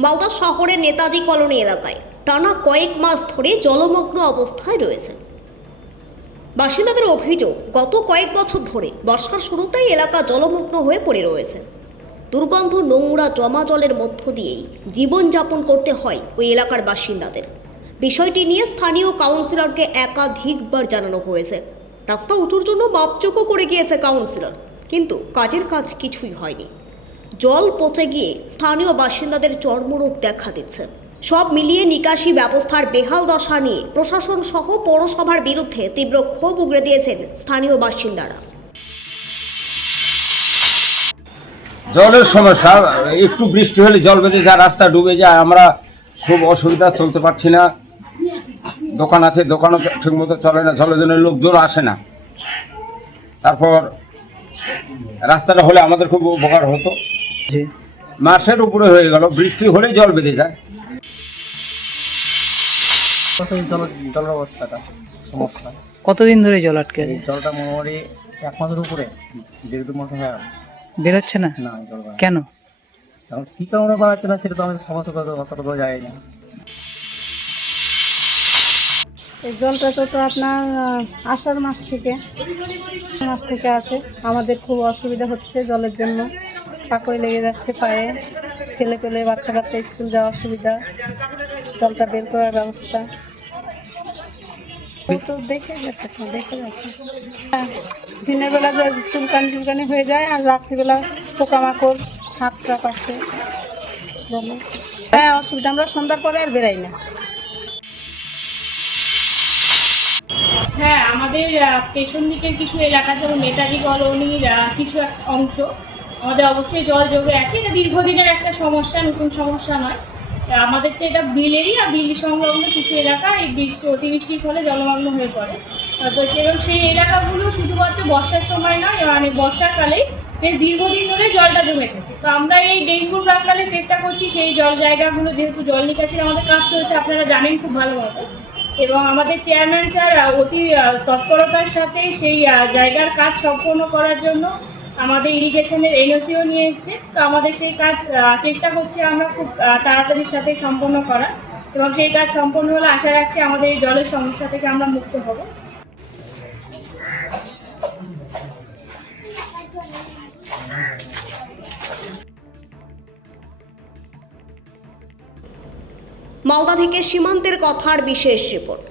মালদা শহরের নেতাজি কলোনি এলাকায় টানা কয়েক মাস ধরে জলমগ্ন অবস্থায় রয়েছে বাসিন্দাদের অভিযোগ। গত কয়েক বছর ধরে বর্ষার শুরুতেই এলাকা জলমগ্ন হয়ে পড়ে রয়েছে। দুর্গন্ধ, নোংরা জমা জলের মধ্য দিয়েই জীবনযাপন করতে হয় ওই এলাকার বাসিন্দাদের। বিষয়টি নিয়ে স্থানীয় কাউন্সিলরকে একাধিকবার জানানো হয়েছে। রাস্তা উঁচুর জন্য মাপযোগ্য করে গিয়েছে কাউন্সিলর, কিন্তু কাজের কাজ কিছুই হয়নি। জল পচে গিয়ে স্থানীয় বাসিন্দাদের চর্মরোগ দেখা দিচ্ছে। সব মিলিয়ে নিকাশি ব্যবস্থার বেহাল দশা নিয়ে প্রশাসন সহ পৌরসভার বিরুদ্ধে তীব্র ক্ষোভ উগরে দিয়েছেন স্থানীয় বাসিন্দারা। জলের সমস্যা, একটু বৃষ্টি হলে জল বেঁধে যায়, রাস্তা ডুবে যায়, আমরা খুব অসুবিধা, চলতে পারছি না। দোকান আছে, দোকানও ঠিক মতো চলে না, জলের জন্য লোকজন আসে না। তারপর রাস্তাটা হলে আমাদের খুব উপকার হতো। মাসের উপরে হয়ে গেল, বৃষ্টি হলেই জল বেঁধে যায়। জলের অবস্থাটা সমস্যা। কতদিন ধরে জল আটকে আছে? জলটা মোটামুটি 1 মাসের উপরে, 1.5-2 মাস হয়ে গেল। বেরোচ্ছে না? না, জল কেন? এখন কি কারণে বাড়াচ্ছে না সেটা তো আমাদের সমস্যা অতটা যায় না। এই জলটা তো আপনার আষাঢ় মাস থেকে আছে। আমাদের খুব অসুবিধা হচ্ছে জলের জন্য। পাকড়ে লেগে যাচ্ছে পায়ে, ছেলে পেলে বাচ্চা কাচ্চা স্কুল যাওয়া অসুবিধা। জলটা বের করার ব্যবস্থা তো দেখে গেছে। হ্যাঁ, দিনের বেলা চুলকানি হয়ে যায়, আর রাত্রিবেলা পোকামাকড় সাপটা পাশে জলে। হ্যাঁ, অসুবিধা। আমরা সন্ধ্যার পরে আর বেরাই না। হ্যাঁ, আমাদের পেছন দিকের কিছু এলাকা, যেমন নেতাজি কলোনির কিছু অংশ আমাদের অবশ্যই জল জমে আছে। এটা দীর্ঘদিনের একটা সমস্যা, নতুন সমস্যা নয়। আমাদের তো এটা বিল এরিয়া, বিল সংলগ্ন কিছু এলাকা এই অতিবৃষ্টির ফলে জলমগ্ন হয়ে পড়ে। তো সেরকম সেই এলাকাগুলো শুধুমাত্র বর্ষার সময় নয়, মানে বর্ষাকালেই বেশ দীর্ঘদিন ধরে জলটা জমে থাকে। তো আমরা এই ডেঙ্গুর প্রাককালে চেষ্টা করছি সেই জল জায়গাগুলো, যেহেতু জল নিকাশির আমাদের কাজ চলছে, আপনারা জানেন খুব ভালো মতো, এবং আমাদের চেয়ারম্যান স্যার অতি তৎপরতার সাথে সেই জায়গার কাজ সম্পন্ন করার জন্য আমাদের ইরিগেশনের এনওসিও নিয়ে এসছে। তো আমাদের সেই কাজ চেষ্টা করছি আমরা খুব তাড়াতাড়ির সাথে সম্পন্ন করার, এবং সেই কাজ সম্পন্ন হলে আশা রাখছি আমাদের এই জলের সমস্যা থেকে আমরা মুক্ত হব। মালদা থেকে সীমান্তের কথার বিশেষ রিপোর্ট।